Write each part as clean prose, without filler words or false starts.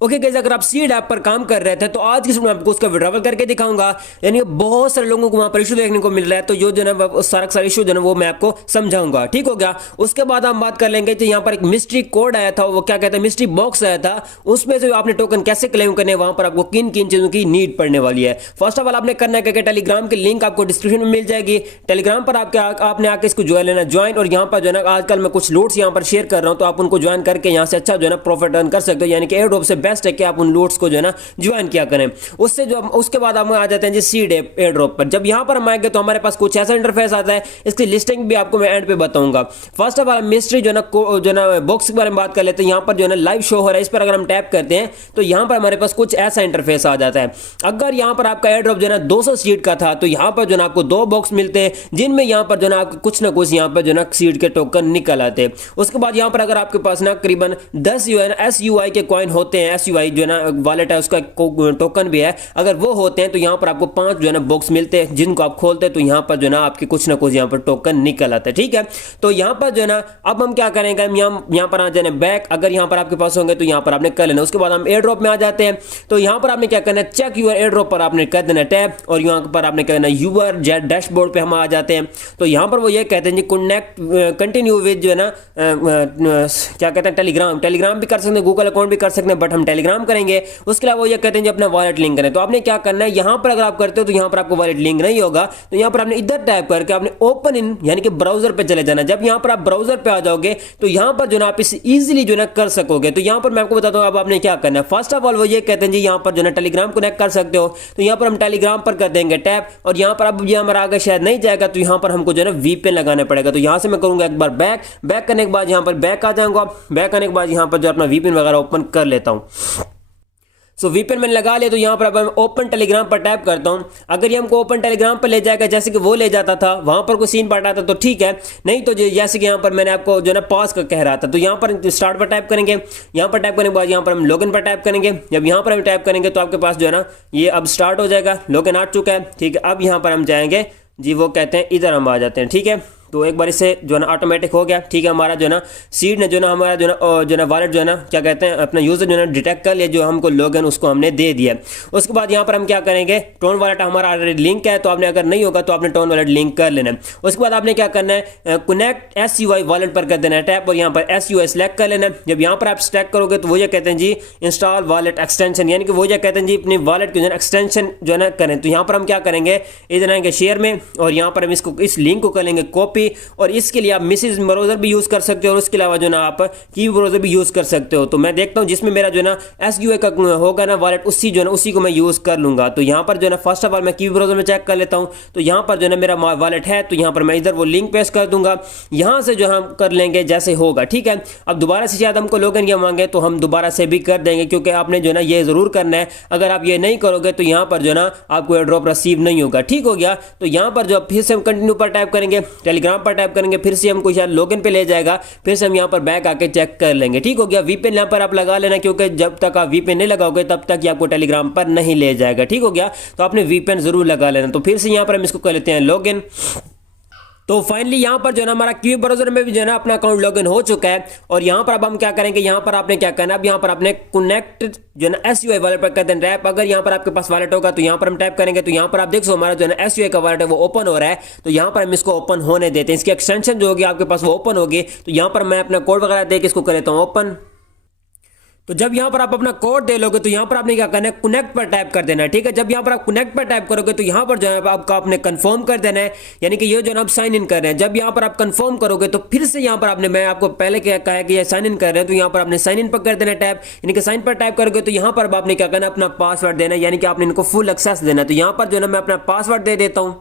Okay guys, अगर आप seed app पर काम कर रहे थे तो आज की वीडियो में आपको उसका विड्रॉवल करके दिखाऊंगा। यानी बहुत सारे लोगों को वहां पर इशू देखने को मिल रहा है, तो जो जो है सारा इशू जो है वो मैं आपको समझाऊंगा। ठीक हो गया। उसके बाद हम बात कर लेंगे तो यहाँ पर एक मिस्ट्री कोड आया था, वो क्या कहते हैं मिस्ट्री बॉक्स आया था, उसमें से आपने टोकन कैसे क्लेम करने, वहां पर आपको किन किन चीजों की नीड पड़ने वाली है। फर्स्ट ऑफ ऑल आपने करना है कि टेलीग्राम की लिंक आपको डिस्क्रिप्शन में मिल जाएगी। टेलीग्राम पर आपने आके इसको ज्वाइन और यहाँ पर जो है आजकल मैं कुछ लूट्स यहाँ पर शेयर कर रहा हूँ, तो आप उनको ज्वाइन करके यहाँ से अच्छा जो है प्रॉफिट अर्न कर सकते हो। यानी कि एयर ड्रॉप से बेस्ट है कि आप उन लूट्स को जो है ना ज्वाइन किया करें। उससे जो उसके बाद हम आ जाते हैं जी सीड एयर ड्रॉप पर। जब यहां पर हम आएंगे तो हमारे पास कुछ ऐसा इंटरफेस आता है, इसकी लिस्टिंग भी आपको मैं एंड पे बताऊंगा। फर्स्ट ऑफ ऑल मिस्ट्री जो ना बॉक्स के बारे में बात कर लेते हैं। यहां पर जो है ना लाइव शो हो रहा है, इस पर अगर हम टैप करते हैं तो यहां पर हमारे पास कुछ ऐसा इंटरफेस आ जाता है। अगर यहां पर आपका एयर ड्रॉप जो है ना 200 सीड का था, तो यहां पर जो है आपको 2 बॉक्स मिलते हैं, जिनमें यहां पर जो है आपको कुछ ना कुछ यहां पर जो है सीड के टोकन निकल आते हैं। उसके बाद यहां पर अगर आपके पास ना करीबन 10 SUI के कॉइन होते हैं, SUI जो है ना वॉलेट है उसका टोकन भी है, अगर वो होते हैं तो यहां पर आपको 5 जो है ना बॉक्स मिलते हैं, जिनको आप खोलते हैं तो यहां पर जो है ना आपके कुछ ना कुछ यहां पर टोकन निकल आता है। ठीक है, तो यहां पर जो है ना अब हम क्या करेंगे, हम यहां पर आ जाने बैक, अगर यहां पर आपके पास होंगे तो यहां पर आपने कर लेना। उसके बाद हम एयर ड्रॉप में आ जाते हैं, तो यहां पर आपने क्या करना है, चेक यूर एयर ड्रॉप पर आपने कर देना टैप, और यहां पर आपने करना यूर डैशबोर्ड पे हम आ जाते हैं। तो यहां पर वो ये कहते हैं जी कंटिन्यू विद जो है ना क्या कहते हैं टेलीग्राम भी कर सकते हैं, गूगल अकाउंट भी कर सकते हैं, बट हम टेलीग्राम करेंगे। उसके अलावा वो ये कहते हैं अपना वॉलेट लिंक करें। तो आपने क्या करना है, यहां पर अगर आप करते हो तो यहां पर आपको वॉलेट लिंक नहीं होगा, तो यहां पर आपने इधर टाइप करके आपने ओपन इन यानी कि ब्राउजर पे चले जाना। जब यहां पर आप ब्राउजर पे आ जाओगे तो यहां पर जो ना आप इसे इजीली जो ना कर सकोगे। तो यहां पर मैं आपको बताता हूं अब आपने क्या करना है। फर्स्ट ऑफ ऑल वो ये कहते हैं जी यहां पर जो ना टेलीग्राम कनेक्ट कर सकते हो, तो यहां पर हम टेलीग्राम पर कर देंगे टैप, और यहां पर अब ये हमारा आगे शायद नहीं जाएगा, तो यहां पर हमको जो है ना VPN लगाना पड़ेगा। तो यहां से मैं करूंगा एक बार बैक करने के बाद यहां पर बैक आ जाऊंगा। बैक आने के बाद यहां पर जो अपना VPN वगैरह ओपन कर लेता हूं। सो VPN मैंने लगा लिया, तो यहाँ पर अब मैं ओपन टेलीग्राम पर टैप करता हूँ। अगर ये हमको ओपन टेलीग्राम पर ले जाएगा जैसे कि वो ले जाता था, वहां पर कोई सीन पार्ट आता तो ठीक है, नहीं तो जैसे कि यहाँ पर मैंने आपको जो ना पॉज का कह रहा था, तो यहाँ पर स्टार्ट पर टैप करेंगे। यहाँ पर टैप करने के बाद यहाँ पर हम लॉगिन पर टैप करेंगे। जब यहाँ पर हम टैप करेंगे तो आपके पास जो है ना ये अब स्टार्ट हो जाएगा, लॉगिन आ चुका है। ठीक है, अब यहाँ पर हम जाएंगे जी, वो कहते हैं इधर हम आ जाते हैं। ठीक है, तो एक बार इससे जो है ना ऑटोमेटिक हो गया। ठीक है, हमारा जो है ना सीड ने जो ना हमारा जो ना वॉलेट जो है ना क्या कहते हैं अपना यूजर जो है ना डिटेक्ट कर लिया, जो हमको लॉगिन उसको हमने दे दिया। उसके बाद यहाँ पर हम क्या करेंगे, टोन वॉलेट हमारा ऑलरेडी लिंक है, तो आपने अगर नहीं होगा तो आपने टोन वॉलेट लिंक कर लेना है। उसके बाद आपने क्या करना है, कनेक्ट SUI वॉलेट पर कर देना है टैप, और यहाँ पर SUI सेलेक्ट कर लेना है। जब यहाँ पर आप सेलेक्ट करोगे तो वो ये कहते हैं जी इंस्टॉल वॉलेट एक्सटेंशन, यानी कि वो ये कहते हैं जी अपनी वॉलेट की जो है एक्सटेंशन जो है ना करें। तो यहाँ पर हम क्या करेंगे, इधर आएंगे शेयर में, और यहाँ पर हम इस लिंक को कर लेंगे कॉपी, और इसके लिए आप मिसेज ब्राउजर भी यूज कर सकते हो, और उसके अलावा जो ना आप की ब्राउजर भी यूज कर सकते हो। तो मैं देखता हूं जिसमें मेरा जो ना SUI का होगा ना वॉलेट, उसी जो ना उसी को मैं यूज कर लूंगा। तो यहां पर जो ना फर्स्ट ऑफ ऑल मैं की ब्राउजर में चेक कर लेता हूं, तो यहां पर जो ना मेरा वॉलेट है, तो यहां पर मैं इधर वो लिंक पेस्ट कर दूंगा, यहां से जो हम कर लेंगे जैसे होगा। ठीक है, अब दोबारा से शायद हमको लॉगिन या मांगे तो हम दोबारा से भी कर देंगे, क्योंकि आपने जो ना ये जरूर करना है, अगर आप ये नहीं करोगे तो यहां पर जो ना आपको एयर ड्रॉप रिसीव नहीं होगा। ठीक हो गया, तो यहां पर जो फिर से हम कंटिन्यू पर टाइप करेंगे, टेलीग्राम पर टाइप करेंगे, फिर से हमको शायद लॉगिन पे ले जाएगा, फिर से हम यहां पर बैक आके चेक कर लेंगे। ठीक हो गया, VPN यहां पर आप लगा लेना, क्योंकि जब तक आप VPN नहीं लगाओगे तब तक ये आपको टेलीग्राम पर नहीं ले जाएगा। ठीक हो गया, तो आपने VPN जरूर लगा लेना। तो फिर से यहां पर हम इसको कर लेते हैं लॉगिन। तो फाइनली यहाँ पर जो है ना हमारा क्यू ब्राउजर में भी जो है ना अपना अकाउंट लॉगिन हो चुका है, और यहाँ पर अब हम क्या करेंगे, यहाँ पर आपने क्या करना है, अब यहाँ पर आपने कनेक्ट जो है ना SUI वॉलेट पर कर देना टैप। अगर यहाँ पर आपके पास वॉलेट होगा तो यहाँ पर हम टाइप करेंगे, तो यहाँ पर आप देख सो हमारा जो है ना SUI का वॉलेट है वो ओपन हो रहा है। तो यहाँ पर हम इसको ओपन होने देते हैं, इसकी एक्सटेंशन जो होगी आपके पास वो ओपन होगी। तो यहाँ पर मैं अपना कोड वगैरह दे के इसको कर लेता हूँ ओपन। तो जब यहां पर आप अपना कोड दे लोगे तो यहां पर आपने क्या करना है, कनेक्ट पर टाइप कर देना है। ठीक है, जब यहां पर आप कनेक्ट पर टाइप करोगे तो यहां पर जो है आपका आपने कंफर्म कर देना है, यानी कि ये जो है आप साइन इन कर रहे हैं। जब यहां पर आप कंफर्म करोगे तो फिर से यहां पर आपने, मैं आपको पहले क्या कहा है कि ये साइन इन कर रहे हैं, तो यहां पर आपने साइन इन पर कर देना टैप, यानी कि साइन पर टाइप करोगे तो यहां पर आपने क्या करना है, अपना पासवर्ड देना है, यानी कि आपने इनको फुल एक्सेस देना है। तो यहां पर जो है मैं अपना पासवर्ड दे देता हूं।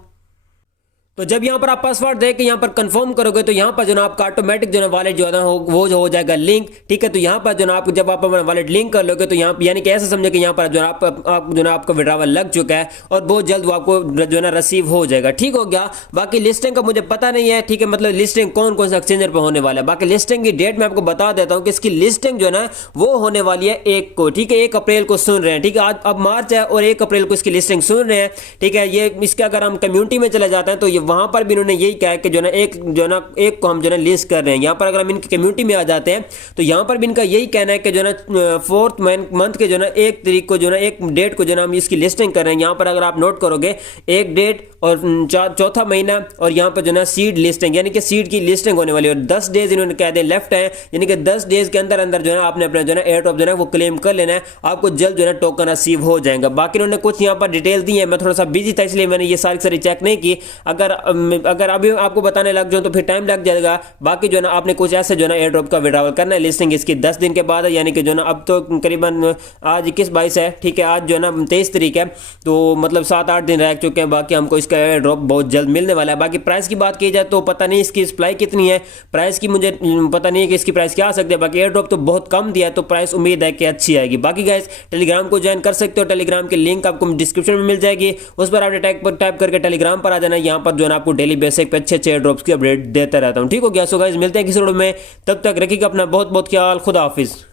तो जब यहाँ पर आप पासवर्ड दे के यहाँ पर कंफर्म करोगे तो यहाँ पर जो ना आपका ऑटोमेटिक जो ना वॉलेट जो है ना वो जो हो जाएगा लिंक। ठीक है, तो यहाँ पर जो ना आप जब आप अपना वॉलेट लिंक कर लोगे तो यहाँ यानी कि ऐसा समझे कि यहाँ पर जो आप जो ना आपका विड्रॉवल लग चुका है, और बहुत जल्द वो आपको जो ना रिसीव हो जाएगा। ठीक हो गया, बाकी लिस्टिंग का मुझे पता नहीं है। ठीक है, मतलब लिस्टिंग कौन कौन सा एक्सचेंजर पर होने वाला है, बाकी लिस्टिंग की डेट मैं आपको बता देता हूँ कि इसकी लिस्टिंग जो है ना वो होने वाली है 1 को। ठीक है, 1 अप्रैल को सुन रहे हैं। ठीक है, आज अब मार्च है और 1 अप्रैल को इसकी लिस्टिंग सुन रहे हैं। ठीक है, ये इसके अगर हम कम्युनिटी में चले जाते हैं तो ये वहां पर भी इन्होंने यही कहा है कि जो ना एक को हम जो ना लिस्ट कर रहे हैं। यहाँ पर अगर हम इनकी कम्युनिटी में आ जाते हैं तो यहाँ पर भी इनका यही कहना है कि जो ना 4th मंथ के जो ना 1 तारीख को जो ना एक डेट को जो ना हम इसकी लिस्टिंग कर रहे हैं। यहाँ पर अगर आप नोट करोगे एक डेट और चौथा महीना और यहाँ पर जो ना सीड लिस्टिंग यानी कि सीड की लिस्टिंग होने वाली है और 10 डेज इन्होंने कह दिए लेफ्ट है, यानी कि 10 डेज के अंदर अंदर जो है आपने अपना जो है एयर ड्रॉप जो है वो क्लेम कर लेना है, आपको जल्द जो है टोकन रिसीव हो जाएगा। बाकी उन्होंने कुछ यहाँ पर डिटेल दी है, मैं थोड़ा सा बिजी था इसलिए मैंने ये सारी चेक नहीं की। अगर अभी आपको बताने लग जाऊँ तो फिर टाइम लग जाएगा। बाकी जो है ना आपने कुछ ऐसे जो है एयर ड्रॉप का विड्रॉवल करना है। लिस्टिंग इसकी 10 दिन के बाद है, यानी कि जो ना अब तो करीबन आज 21-22 है, ठीक है, आज जो है ना 23 तारीख है, तो मतलब 7-8 दिन रह चुके हैं। बाकी हमको इसका एयर ड्रॉप बहुत जल्द मिलने वाला है। बाकी प्राइस की बात की जाए तो पता नहीं इसकी सप्लाई कितनी है, प्राइस की मुझे पता नहीं है कि इसकी प्राइस क्या आ सकती है। बाकी एयर ड्रॉप तो बहुत कम दिया है तो प्राइस उम्मीद है कि अच्छी आएगी। बाकी गाइस टेलीग्राम को ज्वाइन कर सकते हो, टेलीग्राम की लिंक आपको डिस्क्रिप्शन में मिल जाएगी, उस पर आपने टाइप करके टेलीग्राम पर आ जाना। यहाँ पर जो है आपको डेली बेसिक पे अच्छे एयर ड्रॉप्स की अपडेट देता रहता हूँ। ठीक हो गया। सो गाइस मिलते हैं किसी वीडियो में, तब तक रखिएगा अपना बहुत बहुत ख्याल। खुदा हाफिज।